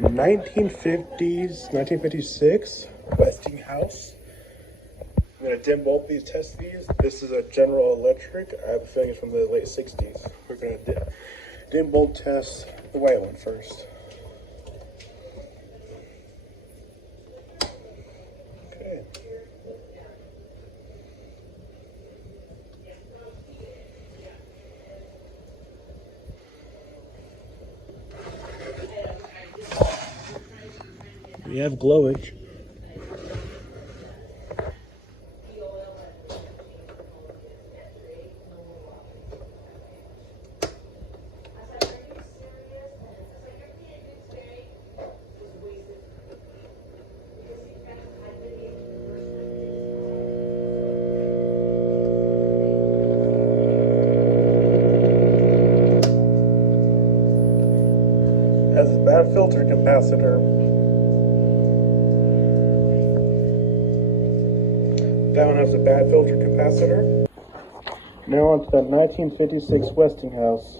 1956 Westinghouse. I'm going to dim bolt these, test these. This is a General Electric. I have a feeling it's from the late 60s. We're going to dim bolt test the white one first. Okay. We have glowage. Has a bad filter capacitor. That one has a bad filter capacitor. Now on to the 1956 Westinghouse.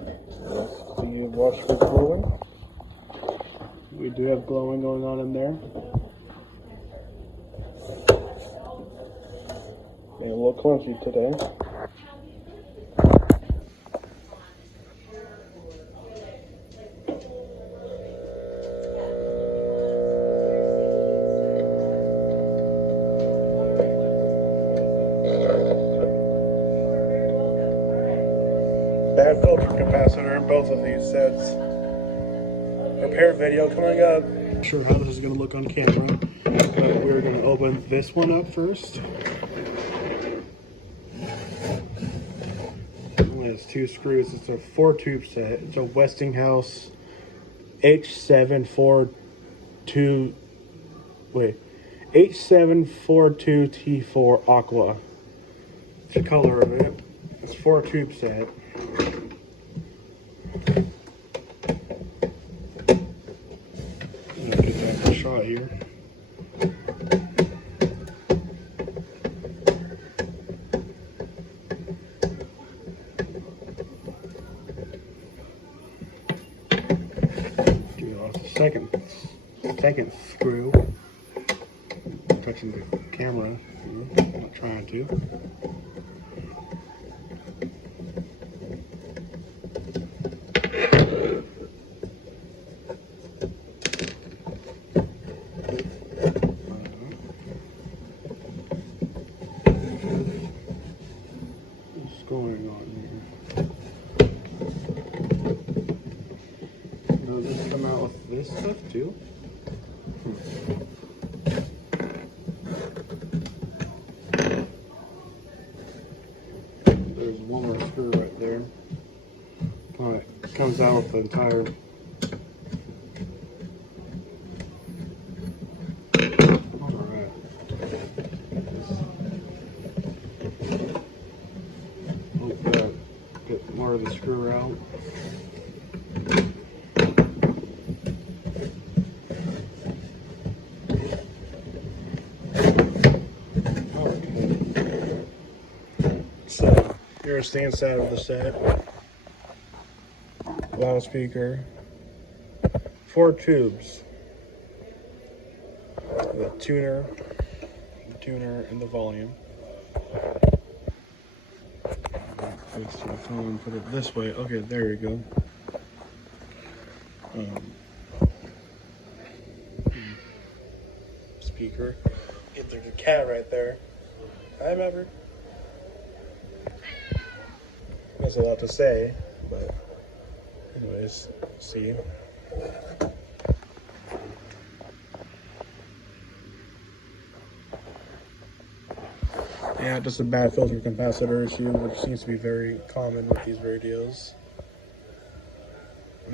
That's the washer glowing. We do have glowing going on in there. Yeah, a little clunky today. Bad filter capacitor in both of these sets. Repair video coming up. Not sure how this is going to look on camera, but we're going to open this one up first. It only has 2 screws. It's a 4-tube set. It's a Westinghouse h742t4 Aqua. It's the color of it. It's 4-tube set. Get that in a shot here. Do it off the second screw. I'm touching the camera. I'm not trying to. Going on here? Does this come out with this stuff too? There's one more screw right there. It comes out with the entire. Alright. Get more of the screw out. Okay. So here's the inside of the set. Loudspeaker. 4 tubes. The tuner, and the volume. Fix to the phone, put it this way. Okay, there you go. Speaker. There's a cat right there. Hi, Maverick. That's a lot to say, but anyways, see you. Yeah, just a bad filter capacitor issue, which seems to be very common with these radios.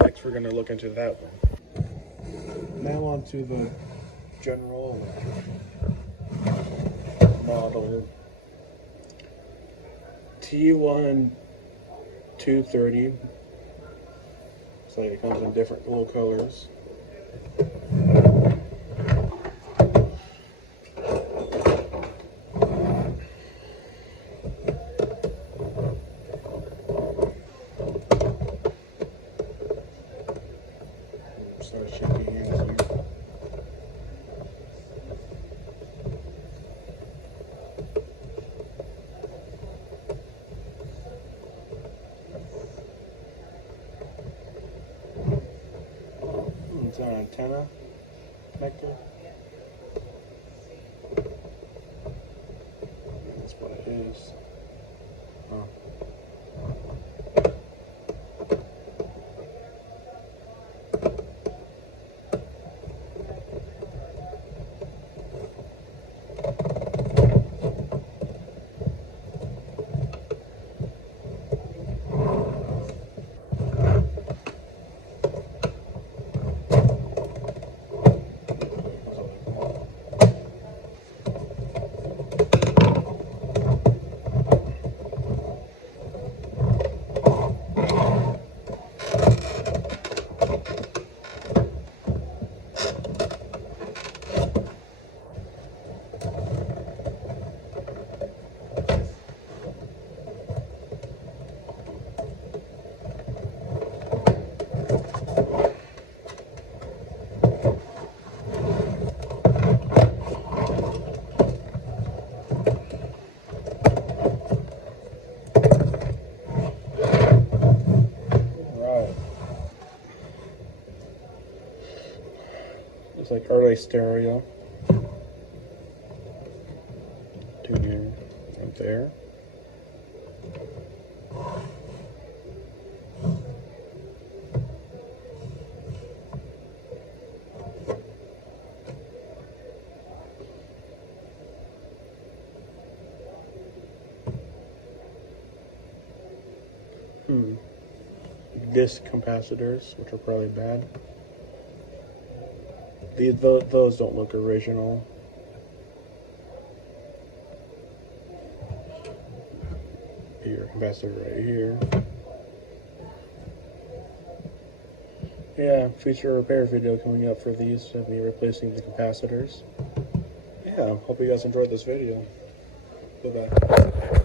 Next, we're going to look into that one. Now on to the General Electric model T1 230. So it comes in different little colors. start shaking hands here. It's an antenna connector. That's what it is. Oh. It's like early stereo. Two here, right there. Disc capacitors, which are probably bad. Those don't look original. Your capacitor right here. Yeah, feature repair video coming up for these, of me replacing the capacitors. Yeah, hope you guys enjoyed this video. Bye-bye.